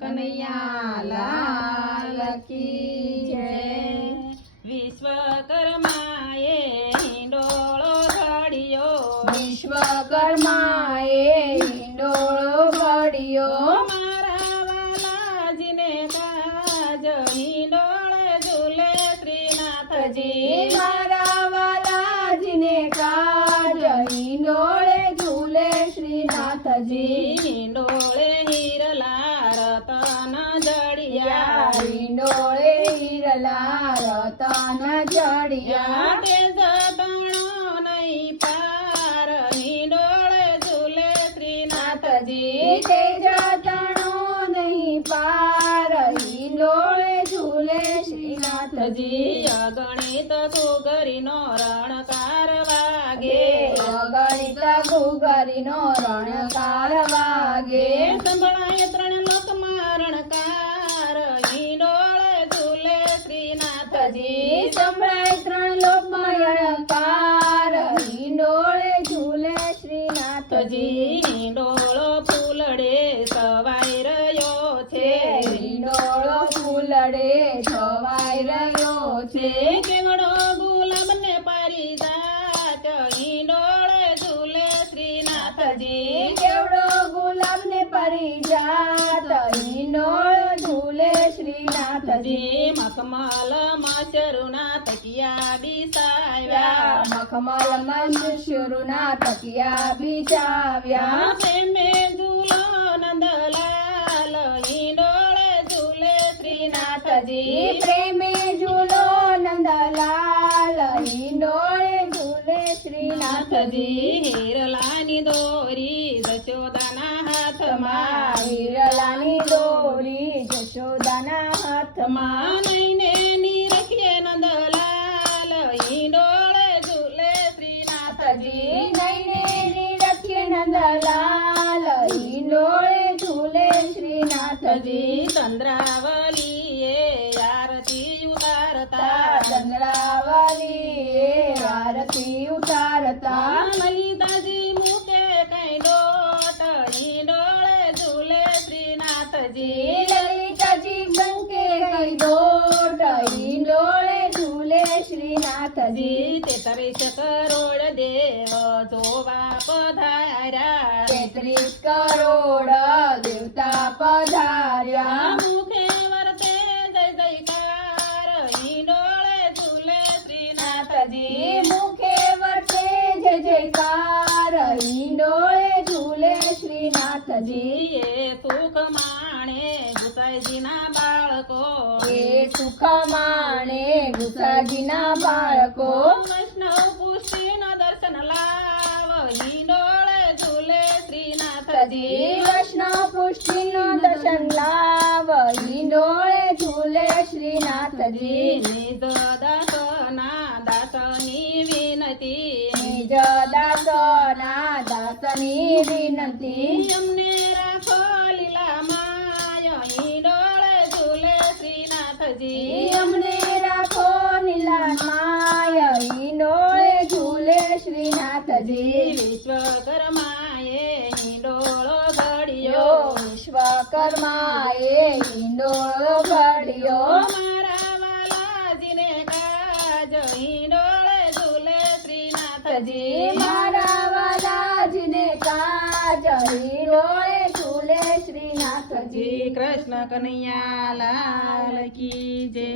કનૈયા લાલ કી જય। વિશ્વકર્માએ હિંડોળો ઘડ્યો, વિશ્વકર્માએ હિંડોળો ઘડ્યો, મારા વાલાજીને કાજ હિંડોળે ઝૂલે શ્રીનાથજી, મારા વાલાજીને કાજ હિંડોળે ઝૂલે શ્રીનાથજી, હિંડોળે હિરલા રતન જડિયા, હિંડોળે હિરલા રતન જડિયા, તે જતણો નહીં પાર હિંડોળે ઝૂલે શ્રીનાથજી, તે જતણો નહીં પાર હિંડોળે ઝૂલે શ્રીનાથજી, અગણિત ઘૂઘરીનો રણકાર વાગે, અગણિત ઘૂઘરીનો રણકાર વાગે, સંભળાય ત્રણ લોકમાં રણકાર હિંડોળે ઝૂલે શ્રીનાથજી, સંભળાય ત્રણ લોકમાં રણકાર હિંડોળે ઝૂલે શ્રીનાથજી, હિંડોળો ફૂલડે સવાઈ રહ્યો છે, હિંડોળો ફૂલડે છવાઈ રહ્યો છે, કેવડો ગુલાબને પારિજાત હિંડોળે ઝૂલે શ્રીનાથજી, કેવડો ગુલાબને પરિજાત હિંડોળે ઝૂલે શ્રીનાથજી, મખમલમાં શરૂના તકિયા બિસાવ્યા, મખમલમાં શિશુના તકિયા બિછાવ્યા, પ્રેમે ઝૂલો નંદલાલ હિંડોળે ઝૂલે શ્રીનાથજી, પ્રેમે ઝૂલો નંદલાલ હિંડોળે ઝૂલે શ્રીનાથજી, હિરલાની દોરી જશોદાના હાથમાં, હિરલાની દોરી જશોદાના હાથમાં, નઈને નિરખીએ નંદલાલ હિંડોળે ઝૂલે શ્રીનાથજી, નૈને નિરખે નંદલાલ હિંડોળે ઝૂલે શ્રીનાથજી, ચંદ્રાવલીએ આરતી ઉતારતા, ચંદ્રાવલીએ આરતી ઉતારતા, લલિતાજી મૂકે કઈ દોટ હિંડોળે ઝૂલે શ્રીનાથજી, લલિતાજી બંકે કઈ દોટ હિંડોળે ઝૂલે શ્રીનાથજી, 33 કરોડ દેવ જોવા પધાર્યા, 33 કરોડ દેવતા પધાર્યા, મુખે વર્તે જય જયકાર હિંડોળે ઝૂલે શ્રીનાથજી, મુખે વર્તે જય જયકાર હિંડોળે ઝૂલે શ્રીનાથજી, એ સુખ માણે ગુસાઈજીના બાળકો, એ સુખ માણે ગુસાજીના બાળકો, વૈષ્ણવ પુષ્ટિનો દર્શન લાવ હિંડોળે ઝૂલે શ્રીનાથજી, વૈષ્ણવ પુષ્ટિનો દર્શન લાવ હિંડોળે ઝૂલે શ્રીનાથજી, નિજ દાસના દાસની વિનતી, નિજ દાસના દાસની વિનંતી, અમને રાખો લીલા માય હિંડોળે ઝૂલે શ્રીનાથજી, અમને રાખો નીલામાય હિંડોળે ઝૂલે શ્રીનાથજી, વિશ્વકર્માએ હિંડોળો ઘડ્યો, વિશ્વકર્માએ હિંડોળો ઘડ્યો, મારા વાલાજીને કાજ હિંડોળે ઝૂલે શ્રીનાથજી, મારા વાલાજીને કાજ હિંડોળે ઝૂલે શ્રીનાથજી। શ્રી કૃષ્ણ કનૈયા લાલ કી જય।